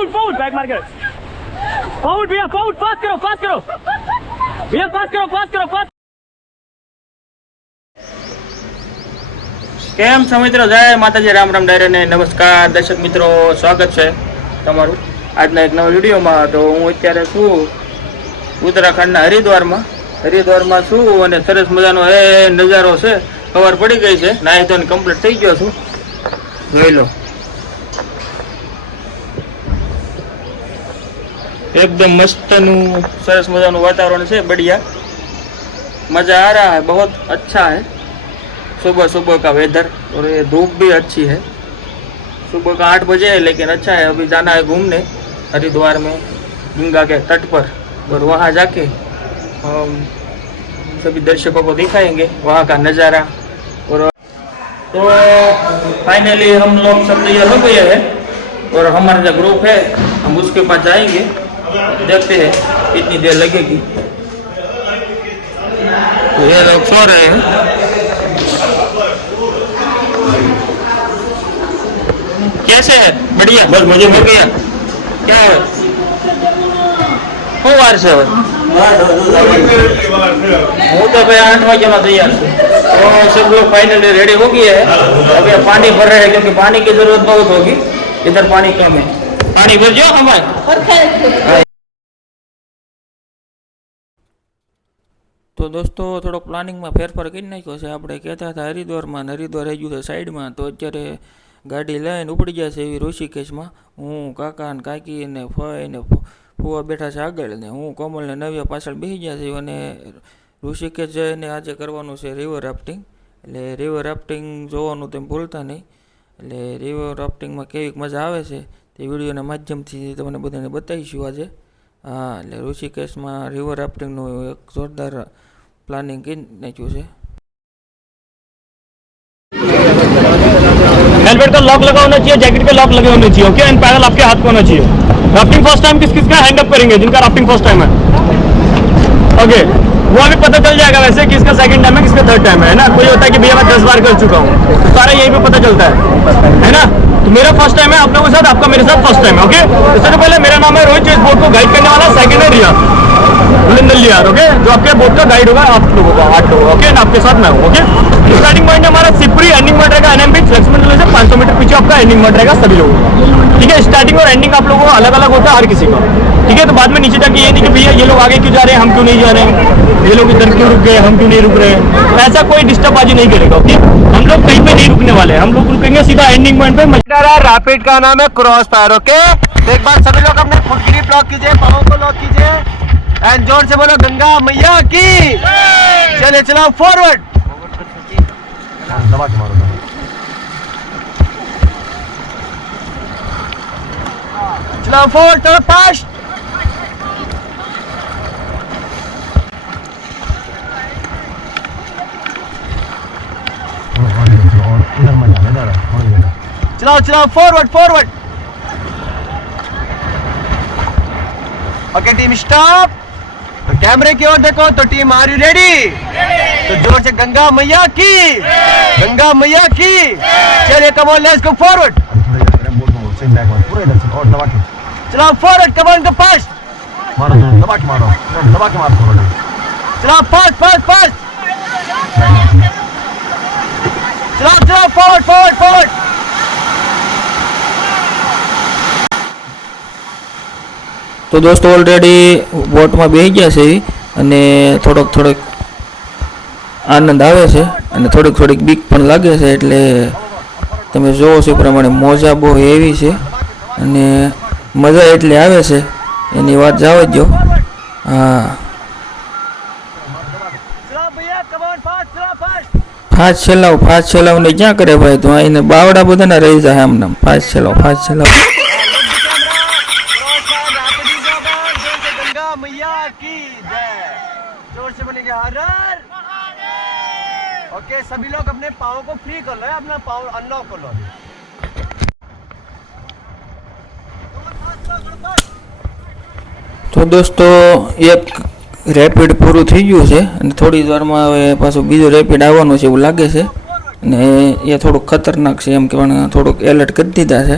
Forward forward back मार कर forward भैया फॉरवर्ड फास्ट करो फास्ट करो भैया फास्ट करो फास्ट करो फास्ट કેમ છો મિત્રો જય માતાજી રામ રામ ડાયરે ને નમસ્કાર દર્શક મિત્રો સ્વાગત છે તમારું આજના એક નવા વિડીયોમાં તો હું અત્યારે છું ઉત્તરાખંડના હરિદ્વારમાં હરિદ્વારમાં છું અને સરસ મજાનો એ નજારો છે ખબર પડી ગઈ છે નાહી ધોઈને કમ્પ્લીટ થઈ ગયો છું જોઈ લો એકદમ મસ્તનું સરસ મજાનું વાતાવરણ છે બઢિયા मज़ा आ रहा है बहुत अच्छा है सुबह सुबह का वेदर और ये धूप भी अच्छी है सुबह का आठ बजे है लेकिन अच्छा है अभी जाना है घूमने हरिद्वार में गंगा के तट पर और वहाँ जाके हम सभी दर्शकों को दिखाएंगे वहाँ का नज़ारा और तो फाइनली हम लोग सब तैयार हो गए हैं और हमारा जो ग्रुप है हम उसके पास जाएंगे देखते हैं कितनी देर लगेगी तो ये लोग सो रहे हैं कैसे है बढ़िया बस मुझे मिल गया क्या है શું વાર છે હવે હું तो भाई आठ बजे में तैयार हूँ तो सब लोग फाइनली रेडी हो गए हैं अभी अब पानी भर रहे हैं क्योंकि पानी की जरूरत बहुत होगी इधर पानी कम है પાણી ભરજો અમાર. તો દોસ્તો થોડો પ્લાનિંગમાં ફેરફાર કરી નાખ્યો છે. આપણે કહેતા હતા હરિદ્વારમાં હરિદ્વાર આવી ગયું છે સાઈડમાં. તો અત્યારે ગાડી લઈને ઉપડી જશે એવી ઋષિકેશમાં. હું કાકા ને કાકી ને ફઈ ને ફુવા બેઠા છે આગળ ને. હું કોમલને નવ્યા પાછળ બેસી ગયા છે અને ઋષિકેશ જઈને આજે કરવાનું છે રિવર રાફ્ટિંગ એટલે રિવર રાફ્ટિંગ જોવાનું તેમ ભૂલતા નહીં. એટલે રિવર રાફ્ટિંગમાં કેવી મજા આવે છે. તે વિડીયોના માધ્યમથી તમને બધાને બતાવીશું આજે હા એટલે ઋષિકેશમાં રિવર રાફ્ટિંગનું એક જોરદાર પ્લાનિંગ કરી નાખ્યું છે हेलमेट का लॉक लगा होना चाहिए जैकेट के लॉक लगे होने चाहिए ओके एंड पैडल आपके हाथ में होना चाहिए राफ्टिंग फर्स्ट टाइम किस किस का हैंड अप करेंगे जिनका राफ्टिंग फर्स्ट टाइम है ओके वो अभी पता चल जाएगा वैसे किसका सेकंड टाइम है किसका थर्ड टाइम है ना कोई होता है कि भैया मैं दस बार कर चुका हूँ तो सारा यही पे पता चलता है है ना तो मेरा फ़र्स्ट टाइम है, आप लोगों के साथ, आपका मेरे साथ फ़र्स्ट टाइम है ओके तो सबसे पहले मेरा नाम है रोहित, जो इस बोट को गाइड करने वाला सेकंड है रिया। बुलंदल लियार ओके जो आपके बोट का गाइड होगा, आप लोगों का आठ लोगों ओके आपके साथ मैं हूँ ओके स्टार्टिंग पॉइंट हमारा सिपरी एंडिंग पॉइंट रहेगा एनएम बीच लक्ष्मण से 500 मीटर पीछे आपका एंडिंग पॉइंट रहेगा सभी लोगों का। ठीक है स्टार्टिंग और एंडिंग आप लोगों का अलग अलग होता है हर किसी का। ठीक है तो बाद में नीचे जाके ये नहीं कि भैया, ये लोग आगे क्यों जा रहे हैं, हम क्यों नहीं जा रहे हैं? ये लोग इधर क्यों रुक गए, हम क्यों नहीं रुक रहे हैं? ऐसा कोई डिस्टर्बबाजी नहीं करेगा ओके हम लोग कहीं पे नहीं रुकने वाले हैं हम लोग रुकेंगे सीधा एंडिंग पॉइंट पे रैपिड का नाम है क्रॉस फायर ओके एक बार सभी लोग अपने फुट ग्रिप लॉक कीजिए पाओ को लॉक कीजिए एंड ज़ोर से बोलो, गंगा मैया की। चले चलो फॉरवर्ड चलो फॉरवर्ड चलो फास्ट चलाओ चलाओ forward forward okay team stop तो कैमरे की ओर देखो तो टीम आर यू रेडी तो ज़ोर से गंगा मैया की। गंगा मैया की। चलिए come on let's go forward चलाओ forward come on go fast चलाओ फास्ट फास्ट फास्ट चलाओ चलाओ फॉरवर्ड फॉरवर्ड फॉरवर्ड તો દોસ્તો ઓલરેડી બોટમાં બેસી ગયા છે અને થોડોક થોડોક આનંદ આવે છે અને થોડીક થોડીક બીક પણ લાગે છે એટલે તમે જોવો છો એ પ્રમાણે મોજા બહુ એવી છે અને મજા એટલી આવે છે. એની વાત જાવ જ હા. ફાસ છેલાવ ફાસ છેલાવ ને ક્યાં કરે ભાઈ તો? એને બાવડા બધાના રહી જાય આમ નામ ફાસ છેલાવ ફાસ છેલાવ ओके सभी लोग अपने पाँव को फ्री कर लो अपना पाँव अनलॉक कर लो अभी તો દોસ્તો એક રેપિડ પૂરું થઈ ગયું છે અને થોડી જ વારમાં હવે પાછું બીજું રેપિડ આવવાનું છે એવું લાગે છે અને એ થોડુંક ખતરનાક છે એમ કે પણ થોડુંક એલર્ટ કરી દીધા છે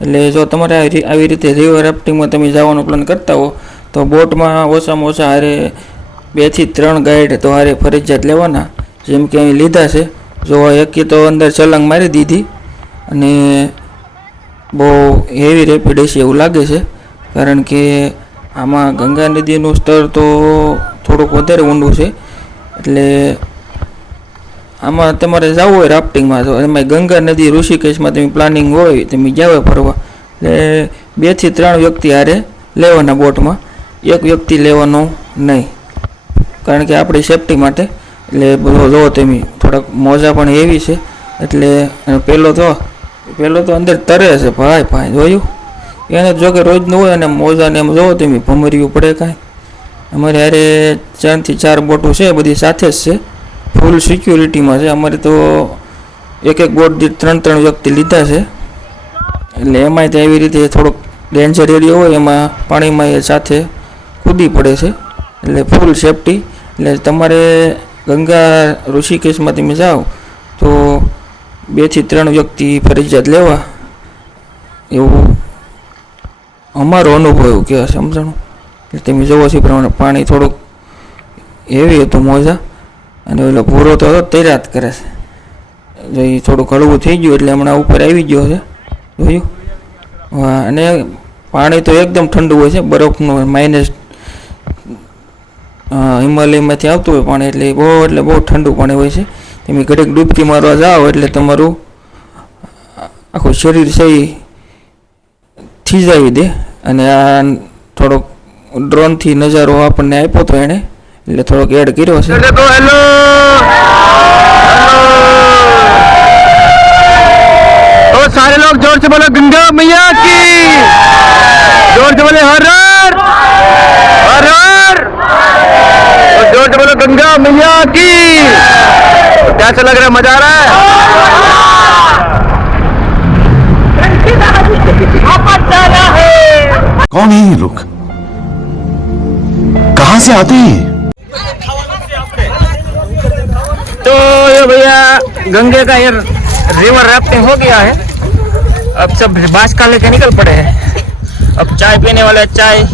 એટલે જો તમારે આવી રી- આવી રીતે રિવર રાફ્ટિંગમાં તમે જવાનો પ્લાન કરતા હો તો બોટમાં ઓછામાં ઓછા હારે બેથી ત્રણ ગાઈડ તો હારે ફરજિયાત લેવાના જેમ કે અહીં લીધા છે. જો એકી તો અંદર છલાંગ મારી દીધી અને બહુ હેવી રેપિડ હશે એવું લાગે છે. કારણ કે આમાં ગંગા નદીનું સ્તર તો થોડુંક વધારે ઊંડું છે. એટલે આમાં તમારે જવું હોય રાફ્ટિંગમાં તો એમાં ગંગા નદી ઋષિકેશમાં તમે પ્લાનિંગ હોય, તમે જાઓ ફરવા. એટલે બેથી ત્રણ વ્યક્તિ હારે લેવાના બોટમાં. એક વ્યક્તિ લેવાનો નહીં. કારણ કે આપણી સેફટી માટે એટલે બધો જોવો તમે. થોડાક મોજા પણ એવી છે. એટલે પહેલો તો પહેલો તો અંદર તરે છે. ભાઈ ભાઈ, જોયું? એને જો કે રોજનું હોય અને મોજાને એમ જોવો તમે. ભમરિયું પડે કાંઈ. અમારે હારે ચારથી ચાર બોટો છે, બધી સાથે જ છે. ફૂલ સિક્યુરિટીમાં છે. અમારે તો એક એક બોટ દીઠ ત્રણ ત્રણ વ્યક્તિ લીધા છે. એટલે એમાંય તો એવી રીતે થોડોક ડેન્જર એરિયો હોય, એમાં પાણીમાં એ સાથે કૂદી પડે છે. એટલે ફૂલ સેફટી એટલે તમારે ગંગા ઋષિકેશમાં તમે જાઓ તો બેથી ત્રણ વ્યક્તિ ફરજિયાત લેવા. એવું અમારો અનુભવ એવું કહેવાય સમજણું. એટલે તમે જોવો છો પ્રમાણે પાણી થોડુંક હેવી હતું મોજા, અને ઓલો ભૂરો તો હતો તૈયાર કરે છે. જો એ થોડુંક હળવું થઈ ગયું એટલે હમણાં ઉપર આવી ગયો છે. જોયું? અને પાણી તો એકદમ ઠંડુ હોય છે, બરફનું માઇનસ હિમાલયમાંથી આવતું હોય પાણી એટલે બહુ એટલે બહુ ઠંડુ પાણી હોય છે. તમે ઘડીક ડૂબકી મારવા જાઓ એટલે તમારું આખું શરીર સહી એ થીજાવી દે. અને આ થોડોક ડ્રોનથી નજારો આપણને આપ્યો હતો એણે, એટલે થોડોક એડ કર્યો છે. સારે લોગ જોર સે બોલો, ગંગા મૈયા કી! मैया की। कैसा लग रहा है? मज़ा आ रहा है? कौन है ये लोग? कहाँ से आते हैं? तो ये भैया गंगे का ये रिवर राफ्टिंग हो गया है। अब सब बास का लेके निकल पड़े हैं। अब चाय पीने वाले चाय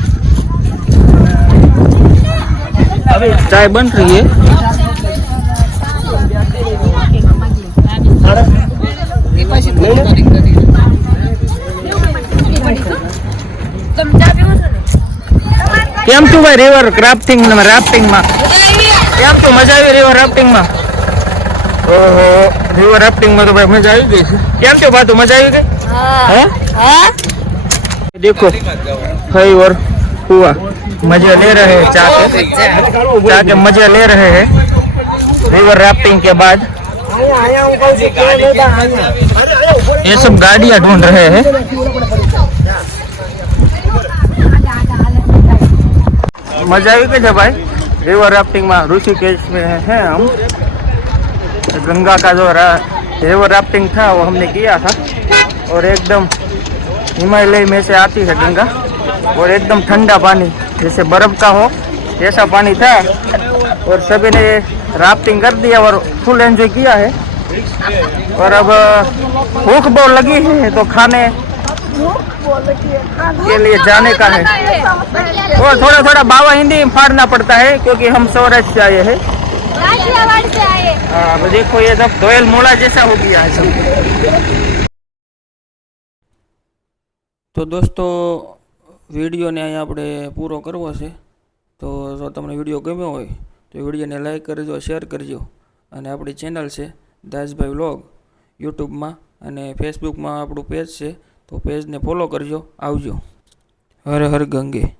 अभी चाय बन रही है કેમ છું ભાઈ રિવર ક્રાફ્ટિંગ રાફ્ટિંગમાં કેમ છું મજા આવી રિવર રાફ્ટિંગમાં ઓહો રિવર રાફ્ટિંગમાં તો ભાઈ મજા આવી ગઈ છે કેમ છું ભાતું મજા આવી ગઈ હે देखो भाई और हुआ मज़े ले रहे हैं चाय के चाय के मज़े ले रहे हैं। रिवर राफ्टिंग के बाद। ये सब गाड़ियाँ ढूंढ रहे हैं। मज़ा आई है भाई। रिवर राफ्टिंग में ऋषिकेश में हैं हम। गंगा का जो रिवर राफ्टिंग था, वो हमने किया था। और एकदम हिमालय में से आती है गंगा। और एकदम ठंडा पानी। जैसे बर्फ़ का हो, जैसा पानी था, और सभी ने राफ्टिंग कर दिया और फुल एंजॉय किया है। और अब, भूख बहुत लगी है तो खाने के लिए जाने का है। और थोड़ा थोड़ा बाबा हिंदी फाड़ना पड़ता है, क्योंकि हम सौराष्ट्र से आए है। हाँ, देखो ये सब दोयल मोड़ा जैसा हो गया है सब। तो दोस्तों વિડીયોને અહીંયા આપણે પૂરો કરવો છે. તો જો તમને વીડિયો ગમ્યો હોય, તો વિડીયોને લાઈક કરજો, શેર કરજો. અને આપણી ચેનલ છે, દાસભાઈ વ્લોગ, યુટ્યુબમાં અને ફેસબુકમાં આપણું પેજ છે, તો પેજને ફોલો કરજો, આવજો. હર હર ગંગે.